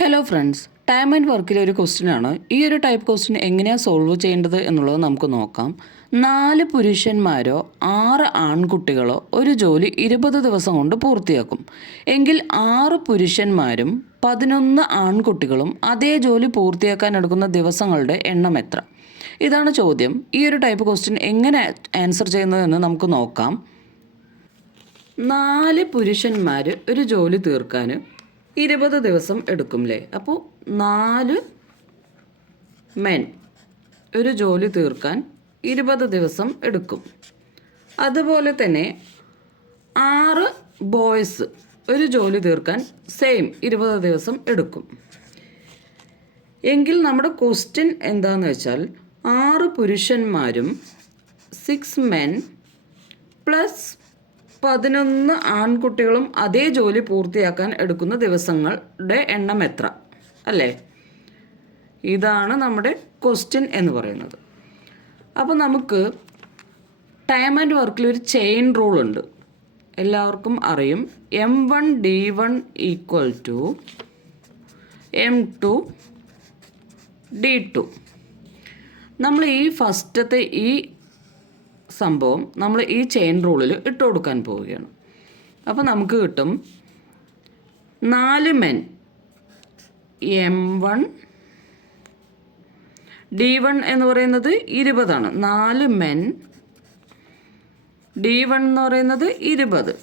Hello friends, time and വർക്കിലെ ഒരു ക്വസ്റ്റ്യനാണ്. ഈ ഒരു ടൈപ്പ് ക്വസ്റ്റ്യൻ എങ്ങനെയാണ് സോൾവ് ചെയ്യേണ്ടത് എന്നുള്ളത് നമുക്ക് നോക്കാം. 4 പുരുഷന്മാരോ 6 ആൺകുട്ടികളോ ഒരു ജോലി 20 ദിവസം കൊണ്ട് പൂർത്തിയാക്കും എങ്കിൽ 6 പുരുഷന്മാരും 11 ആൺകുട്ടികളും അതേ ജോലി പൂർത്തിയാക്കാൻ എടുക്കുന്ന ദിവസങ്ങളുടെ എണ്ണം എത്ര? ഇതാണ് ചോദ്യം. ഈ ഒരു ടൈപ്പ് ക്വസ്റ്റ്യൻ എങ്ങനെ ആൻസർ ചെയ്യുന്നതെന്ന് നമുക്ക് നോക്കാം. 4 പുരുഷന്മാർ ഒരു ജോലി തീർക്കാൻ 20 ദിവസം എടുക്കും അല്ലേ? അപ്പോൾ 4 മെൻ ഒരു ജോലി തീർക്കാൻ 20 ദിവസം എടുക്കും. അതുപോലെ തന്നെ 6 ബോയ്സ് ഒരു ജോലി തീർക്കാൻ സെയിം 20 ദിവസം എടുക്കും. എങ്കിൽ നമ്മുടെ ക്വസ്റ്റ്യൻ എന്താണെന്ന് വെച്ചാൽ 6 പുരുഷന്മാരും 6 മെൻ പ്ലസ് 11 ആൺകുട്ടികളും അതേ ജോലി പൂർത്തിയാക്കാൻ എടുക്കുന്ന ദിവസങ്ങളുടെ എണ്ണം എത്ര അല്ലേ? ഇതാണ് നമ്മുടെ ക്വസ്റ്റ്യൻ എന്ന് പറയുന്നത്. അപ്പോൾ നമുക്ക് ടൈം ആൻഡ് വർക്കിൽ ഒരു ചെയിൻ റൂൾ ഉണ്ട്, എല്ലാവർക്കും അറിയും. M1D1 equal to M2D2. നമ്മൾ ഈ ഫസ്റ്റത്തെ ഈ സംഭവം നമ്മൾ ഈ ചെയിൻ റൂളിൽ ഇട്ട് കൊടുക്കാൻ പോവുകയാണ്. അപ്പോൾ നമുക്ക് കിട്ടും 4 മെൻ M1 D1 എന്ന് പറയുന്നത് 20 ആണ്. 4 മെൻ D1 എന്ന് പറയുന്നത് 20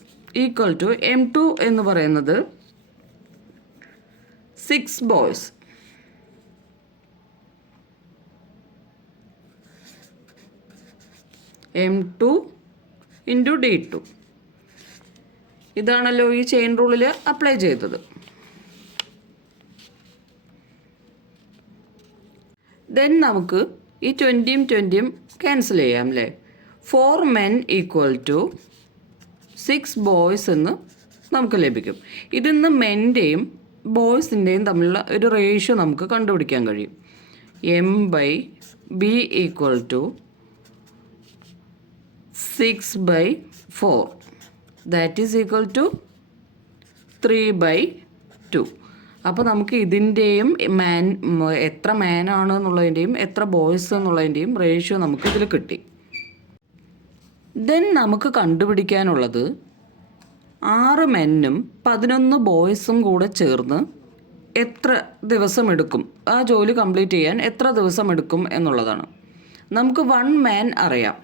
ഈക്വൽ ടു M2 എന്ന് പറയുന്നത് 6 ബോയ്സ്. M2 into D2. ഇതാണല്ലോ ഈ ചെയിൻ റൂളിൽ അപ്ലൈ ചെയ്തത്. ദെൻ നമുക്ക് ഈ 20യും 20യും ക്യാൻസൽ ചെയ്യാം അല്ലേ? 4 മെൻ ഈക്വൽ ടു 6 ബോയ്സ് എന്ന് നമുക്ക് ലഭിക്കും. ഇതിന്ന് മെൻ്റെയും ബോയ്സിൻ്റെയും തമ്മിലുള്ള ഒരു റേഷ്യോ നമുക്ക് കണ്ടുപിടിക്കാൻ കഴിയും. M/B equal to 6/4, that is equal to 3/2. അപ്പോൾ നമുക്ക് ഇതിൻ്റെയും എത്ര മാനാണ് എന്നുള്ളതിൻ്റെയും എത്ര ബോയ്സ് എന്നുള്ളതിൻ്റെയും റേഷ്യോ നമുക്ക് ഇതിൽ കിട്ടി. ദെൻ നമുക്ക് കണ്ടുപിടിക്കാനുള്ളത് 6 മെന്നും 11 ബോയ്സും കൂടെ ചേർന്ന് എത്ര ദിവസം എടുക്കും, ആ ജോലി കംപ്ലീറ്റ് ചെയ്യാൻ എത്ര ദിവസം എടുക്കും എന്നുള്ളതാണ്. നമുക്ക് 1 മാൻ അറിയാം.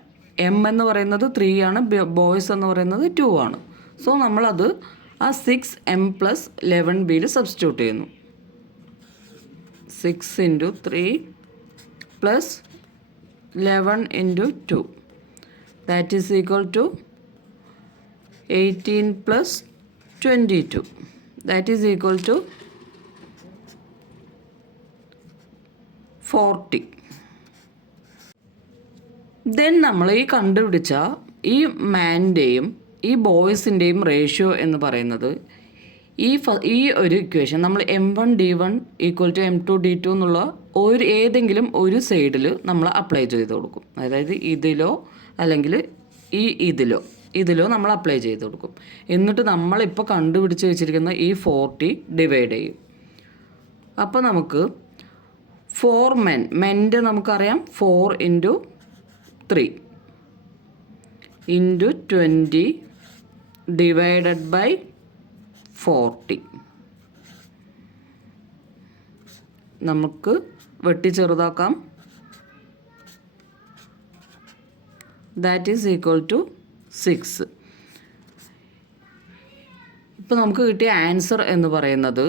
M എന്ന് പറയുന്നത് 3 ആണ്, ബോയ്സ് എന്ന് പറയുന്നത് 2 ആണ്. സോ നമ്മളത് ആ 6M പ്ലസ് 11Bയിൽ സബ്സ്റ്റിറ്റ്യൂട്ട് ചെയ്യുന്നു. 6 into 3 plus 11 into 2 that is equal to 18 plus 22 that is equal to 40. Then നമ്മൾ ഈ കണ്ടുപിടിച്ച ഈ മാൻ്റെയും ഈ ബോയ്സിൻ്റെയും റേഷ്യോ എന്ന് പറയുന്നത് ഈ ഒരു ഇക്വേഷൻ നമ്മൾ M1D1 ഈക്വൽ ടു M2D2 എന്നുള്ള ഏതെങ്കിലും ഒരു സൈഡിൽ നമ്മൾ അപ്ലൈ ചെയ്ത് കൊടുക്കും. അതായത് ഇതിലോ അല്ലെങ്കിൽ ഇതിലോ നമ്മൾ അപ്ലൈ ചെയ്ത് കൊടുക്കും. എന്നിട്ട് നമ്മളിപ്പോൾ കണ്ടുപിടിച്ച് വെച്ചിരിക്കുന്ന ഈ 40 ഡിവൈഡ് ചെയ്യും. അപ്പോൾ നമുക്ക് 4 മെൻ്റെ നമുക്കറിയാം 4 ഇൻറ്റു 3 ഇൻറ്റു 20 ഡിവൈഡഡ് ബൈ 40. നമുക്ക് വെട്ടി ചെറുതാക്കാം. That is equal to 6. ഇപ്പോൾ നമുക്ക് കിട്ടിയ ആൻസർ എന്ന് പറയുന്നത്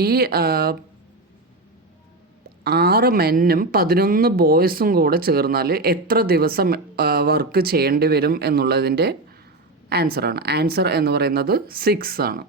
ഈ 6 മെന്നും 11 ബോയ്സും കൂടെ ചേർന്നാൽ എത്ര ദിവസം വർക്ക് ചെയ്യേണ്ടി വരും എന്നുള്ളതിൻ്റെ ആൻസറാണ്. ആൻസർ എന്ന് പറയുന്നത് 6 ആണ്.